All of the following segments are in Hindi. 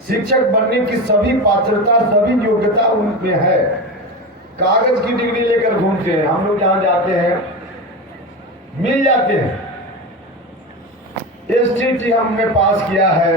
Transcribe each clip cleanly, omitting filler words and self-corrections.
शिक्षक बनने की सभी पात्रता, सभी योग्यता उनमें है। कागज की डिग्री लेकर घूमते हैं, हम लोग जहां जाते हैं मिल जाते हैं। STT हमने पास किया है,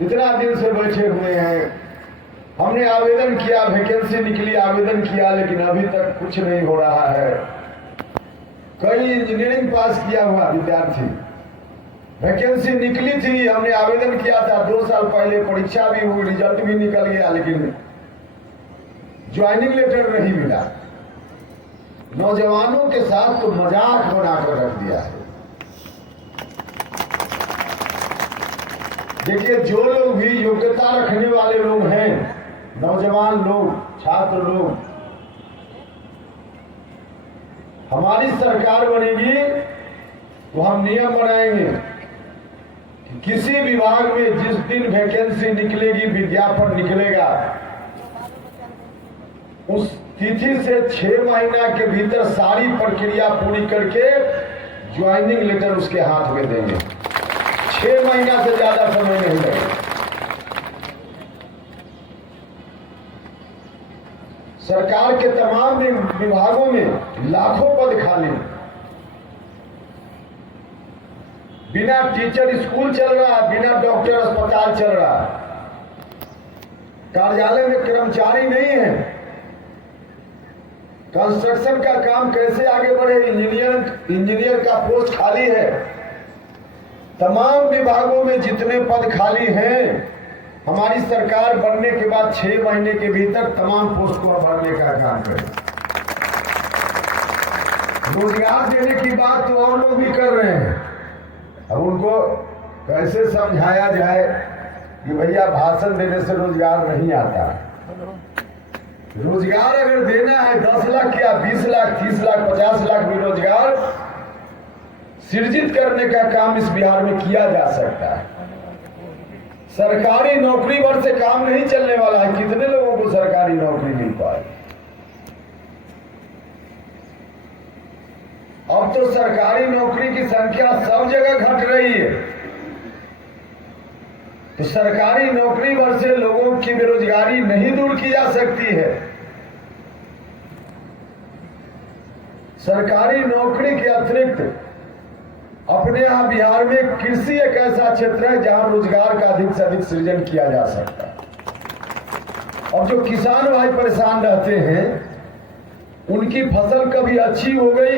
इतना दिन से बैठे हुए हैं, हमने आवेदन किया, वैकेंसी निकली, आवेदन किया, लेकिन अभी तक कुछ नहीं हो रहा है। कई इंजीनियरिंग पास किया हुआ विद्यार्थी, वैकेंसी निकली थी, हमने आवेदन किया था 2 साल पहले, परीक्षा भी हुई, रिजल्ट भी निकल गया, लेकिन ज्वाइनिंग लेटर नहीं मिला। नौजवानों के साथ तो मजाक बनाकर रख दिया है। देखिए, जो लोग भी योग्यता रखने वाले लोग हैं, नौजवान लोग, छात्र लोग, हमारी सरकार बनेगी तो हम नियम बनाएंगे कि किसी विभाग में जिस दिन वैकेंसी निकलेगी, विज्ञापन निकलेगा, उस तिथि से 6 महीना के भीतर सारी प्रक्रिया पूरी करके ज्वाइनिंग लेटर उसके हाथ में देंगे। 6 महीना से ज्यादा समय नहीं लगेगा। सरकार के तमाम विभागों में लाखों पद खाली, बिना टीचर स्कूल चल रहा, बिना डॉक्टर अस्पताल चल रहा, कार्यालय में कर्मचारी नहीं है, कंस्ट्रक्शन का काम कैसे आगे बढ़े, इंजीनियर का पोस्ट खाली है। तमाम विभागों में जितने पद खाली हैं, हमारी सरकार बनने के बाद 6 महीने के भीतर तमाम पोस्ट को भरने का काम करें। रोजगार देने की बात तो और लोग भी कर रहे हैं। अब उनको कैसे समझाया जाए कि भैया भाषण देने से रोजगार नहीं आता। रोजगार अगर देना है 10 लाख या 20 लाख, 30 लाख, 50 लाख भी रोजगार सृजित करने का काम इस बिहार में किया जा सकता है। सरकारी नौकरी भर से काम नहीं चलने वाला है। कितने लोगों को सरकारी नौकरी मिल पाए? अब तो सरकारी नौकरी की संख्या सब जगह घट रही है, तो सरकारी नौकरी भर से लोगों की बेरोजगारी नहीं दूर की जा सकती है। सरकारी नौकरी के अतिरिक्त अपने यहाँ बिहार में कृषि एक ऐसा क्षेत्र है जहां रोजगार का अधिक से अधिक सृजन किया जा सकता है। और जो किसान भाई परेशान रहते हैं, उनकी फसल कभी अच्छी हो गई,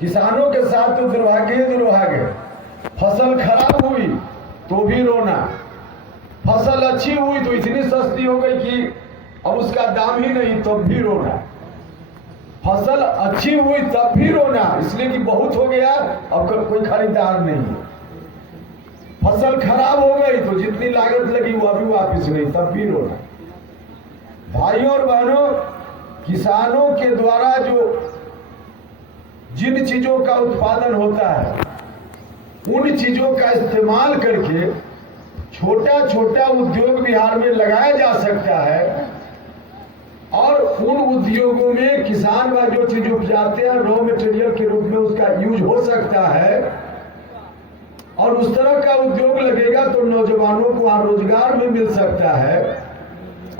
किसानों के साथ तो दुर्भाग्य ही दुर्भाग्य। फसल खराब हुई तो भी रोना, फसल अच्छी हुई तो इतनी सस्ती हो गई कि अब उसका दाम ही नहीं, तब भी रोना। फसल अच्छी हुई तब भी रोना, इसलिए कि बहुत हो गया, अब कोई खरीदार नहीं। फसल खराब हो गई तो जितनी लागत लगी वो अभी वापस नहीं, तब भी रोना। भाइयों और बहनों, किसानों के द्वारा जो जिन चीजों का उत्पादन होता है, उन चीजों का इस्तेमाल करके छोटा छोटा उद्योग बिहार में लगाया जा सकता है। और उन उद्योगों में किसान व जो चीज उपजाते हैं, रॉ मटेरियल के रूप में उसका यूज हो सकता है। और उस तरह का उद्योग लगेगा तो नौजवानों को वहां रोजगार भी मिल सकता है,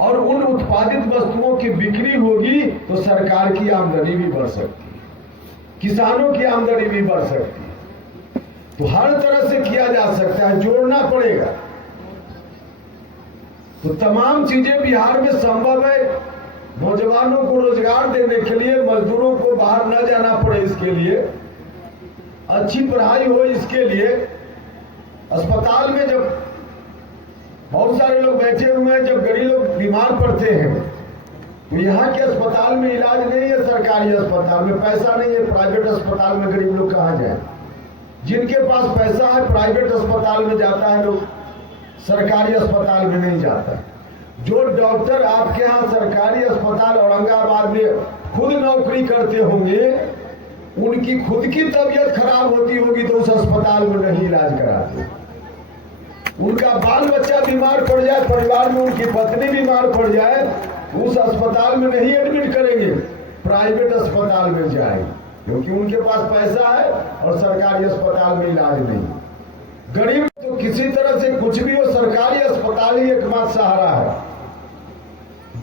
और उन उत्पादित वस्तुओं की बिक्री होगी तो सरकार की आमदनी भी बढ़ सकती है, किसानों की आमदनी भी बढ़ सकती है। तो हर तरह से किया जा सकता है, जोड़ना पड़ेगा। तो तमाम चीजें बिहार में संभव है। नौजवानों को रोजगार देने के लिए, मजदूरों को बाहर न जाना पड़े, इसके लिए अच्छी पढ़ाई हो, इसके लिए अस्पताल में जब बहुत सारे लोग बैठे हुए हैं, जब गरीब लोग बीमार पड़ते हैं तो यहाँ के अस्पताल में इलाज नहीं है, सरकारी अस्पताल में पैसा नहीं है, प्राइवेट अस्पताल में गरीब लोग कहाँ जाए? जिनके पास पैसा है प्राइवेट अस्पताल में जाता है लोग, सरकारी अस्पताल में नहीं जाता। जो डॉक्टर आपके यहाँ सरकारी अस्पताल औरंगाबाद में खुद नौकरी करते होंगे, उनकी खुद की तबीयत खराब होती होगी तो उस अस्पताल में नहीं इलाज कराते। उनका बाल बच्चा बीमार पड़ जाए, परिवार में उनकी पत्नी बीमार पड़ जाए, उस अस्पताल में नहीं एडमिट करेंगे, प्राइवेट अस्पताल में जाएंगे, क्योंकि उनके पास पैसा है और सरकारी अस्पताल में इलाज नहीं। गरीब तो किसी तरह से कुछ भी हो, सरकारी अस्पताल ही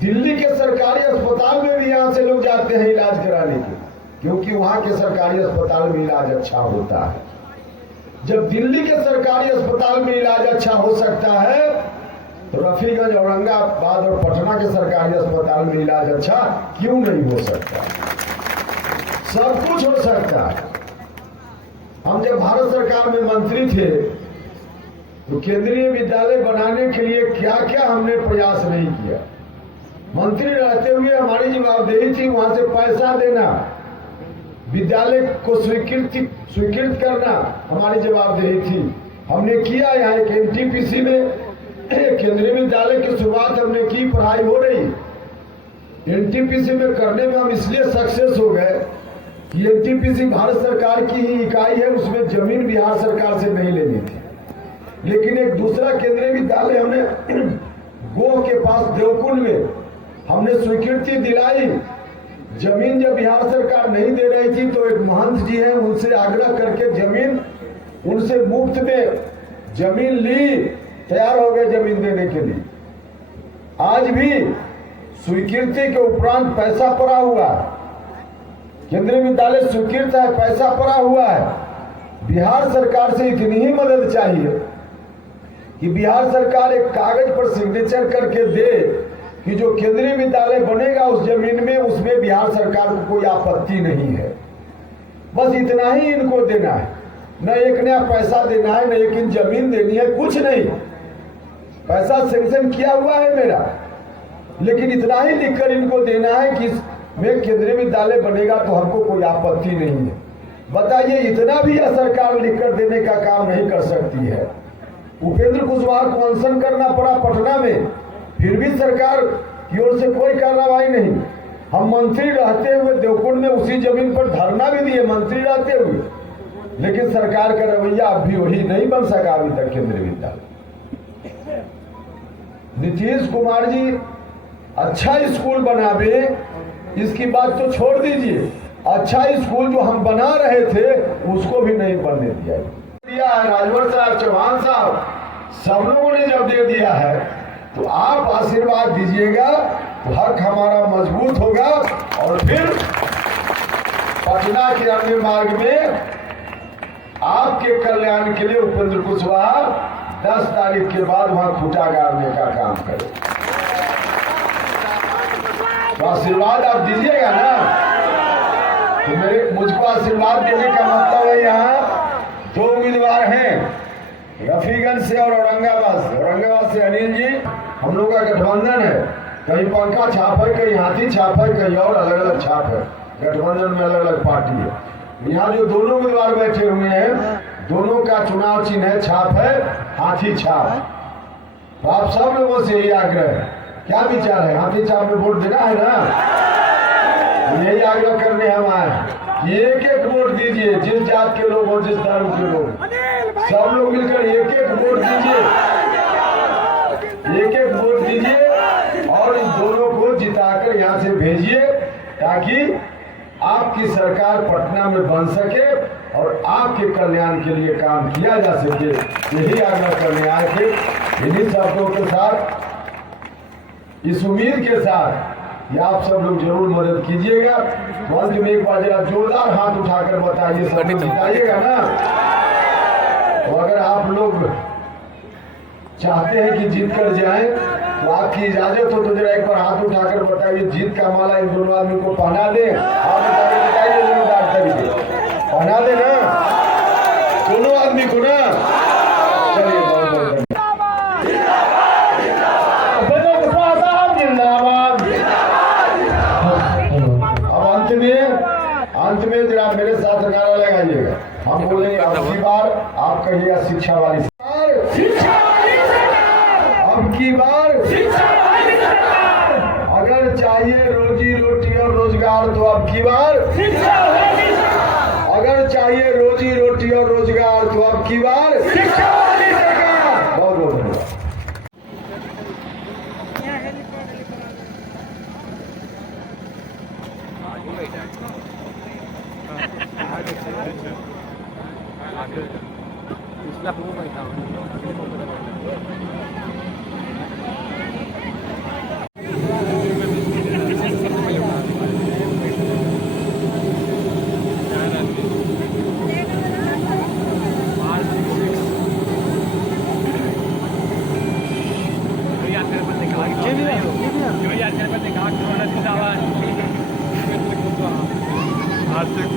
दिल्ली के सरकारी अस्पताल में भी यहाँ से लोग जाते हैं इलाज कराने के, क्योंकि वहां के सरकारी अस्पताल में इलाज अच्छा होता है। जब दिल्ली के सरकारी अस्पताल में इलाज अच्छा हो सकता है, तो रफीगंज, औरंगाबाद और पटना के सरकारी अस्पताल में इलाज अच्छा क्यों नहीं हो सकता? सब कुछ हो सकता है। हम जब भारत सरकार में मंत्री थे, तो केंद्रीय विद्यालय बनाने के लिए क्या क्या हमने प्रयास नहीं किया। मंत्री रहते हुए हमारी जवाबदेही थी वहां से पैसा देना, विद्यालय को स्वीकृत करना हमारी जवाबदेही थी। हमने किया। यहाँ एक एनटीपीसी में केंद्रीय विद्यालय की शुरुआत हमने की, पढ़ाई हो रही। एनटीपीसी में करने में हम इसलिए सक्सेस हो गए कि एनटीपीसी भारत सरकार की ही इकाई है, उसमें जमीन बिहार सरकार से नहीं लेनी थी। लेकिन एक दूसरा केंद्रीय विद्यालय हमने गोह के पास देवकुंड में हमने स्वीकृति दिलाई। जमीन जब बिहार सरकार नहीं दे रही थी, तो एक महंत जी हैं, उनसे आग्रह करके जमीन उनसे मुफ्त में जमीन ली, तैयार हो गए जमीन देने के लिए। आज भी स्वीकृति के उपरांत पैसा पड़ा हुआ है, केंद्रीय विद्यालय स्वीकृत है, पैसा पड़ा हुआ है। बिहार सरकार से इतनी ही मदद चाहिए कि बिहार सरकार एक कागज पर सिग्नेचर करके दे कि जो केंद्रीय विद्यालय बनेगा उस जमीन में, उसमें बिहार सरकार को कोई आपत्ति नहीं है। बस इतना ही इनको देना है, न एक नया पैसा देना है, न लेकिन जमीन देनी है, कुछ नहीं। पैसा सैंक्शन किया हुआ है मेरा, लेकिन इतना ही लिखकर इनको देना है कि इसमें केंद्रीय विद्यालय बनेगा तो हमको कोई आपत्ति नहीं है। बताइए, इतना भी यह सरकार लिखकर देने का काम नहीं कर सकती है। उपेंद्र कुशवाहा को अनशन करना पड़ा पटना में, फिर भी सरकार की ओर से कोई कार्रवाई नहीं। हम मंत्री रहते हुए देवकुंड में उसी जमीन पर धरना भी दिए, मंत्री रहते हुए, लेकिन सरकार का रवैया अब भी वही नहीं बन सका अभी तक केंद्रीय विद्यालय। नीतीश कुमार जी अच्छा स्कूल बनावे, इसकी बात तो छोड़ दीजिए, अच्छा स्कूल जो हम बना रहे थे उसको भी नहीं बनने दिया है। राजभर साहब, चौहान साहब, सब लोगों ने जब दे दिया है, तो आप आशीर्वाद दीजिएगा तो हक हमारा मजबूत होगा। और फिर पटना के अन्य मार्ग में आपके कल्याण के लिए उपेंद्र कुशवाहा 10 तारीख के बाद वहां खूंटा गाड़ने का काम करें। तो आशीर्वाद आप दीजिएगा ना। तो मुझको आशीर्वाद देने का मतलब है, यहाँ 2 उम्मीदवार हैं, रफीगंज से और औरंगाबाद से। औरंगाबाद से अनिल जी, हम लोग का गठबंधन है, कहीं पंखा छाप है, कहीं हाथी छाप है, कहीं और अलग अलग छाप है, गठबंधन में अलग अलग पार्टी है। यहाँ जो दोनों उम्मीदवार बैठे हुए हैं, दोनों का चुनाव चिन्ह है, छाप है हाथी छाप। तो आप सब लोगों से यही आग्रह है, क्या विचार है? हाथी छाप में वोट देना है ना? यही आग्रह करने हम आए, एक एक वोट दीजिए, जिस जात के लोग हो, जिस धर्म के लोग, सब लोग मिलकर एक एक वोट दीजिए, एक एक वोट दीजिए और इन दोनों को जिताकर यहाँ से भेजिए, ताकि आपकी सरकार पटना में बन सके और आपके कल्याण के लिए काम किया जा सके। यही आग्रह करने आए थे। इन्हीं शब्दों के साथ, इस उम्मीद के साथ कि आप सब लोग जरूर मदद कीजिएगा। अंत में एक बार जरा जोरदार हाथ उठाकर बताइए, सब बताइएगा ना। तो अगर आप लोग चाहते हैं कि जीत कर जाए, तो आपकी इजाजत हो तो जरा एक बार हाथ उठाकर बताइए, जीत का माला इन दोनों आदमी को पहना दें। आप बताइए जोरदार तरीके पहना दे ना दोनों आदमी को ना। चलिए, बहुत बहुत अंत में जरा मेरे साथ नारा लगाइएगा। हम बोलेंगे, अब की बार आप कहिएगा, शिक्षा वाली सरकार, अब की बार शिक्षा वाली सरकार। अगर चाहिए रोजी रोटी और रोजगार तो अब की बार शिक्षा वाली सरकार। अगर चाहिए रोजी रोटी और रोजगार तो अब की बार शिक्षा वाली सरकार। बहुत बहुत धन्यवाद। आज तक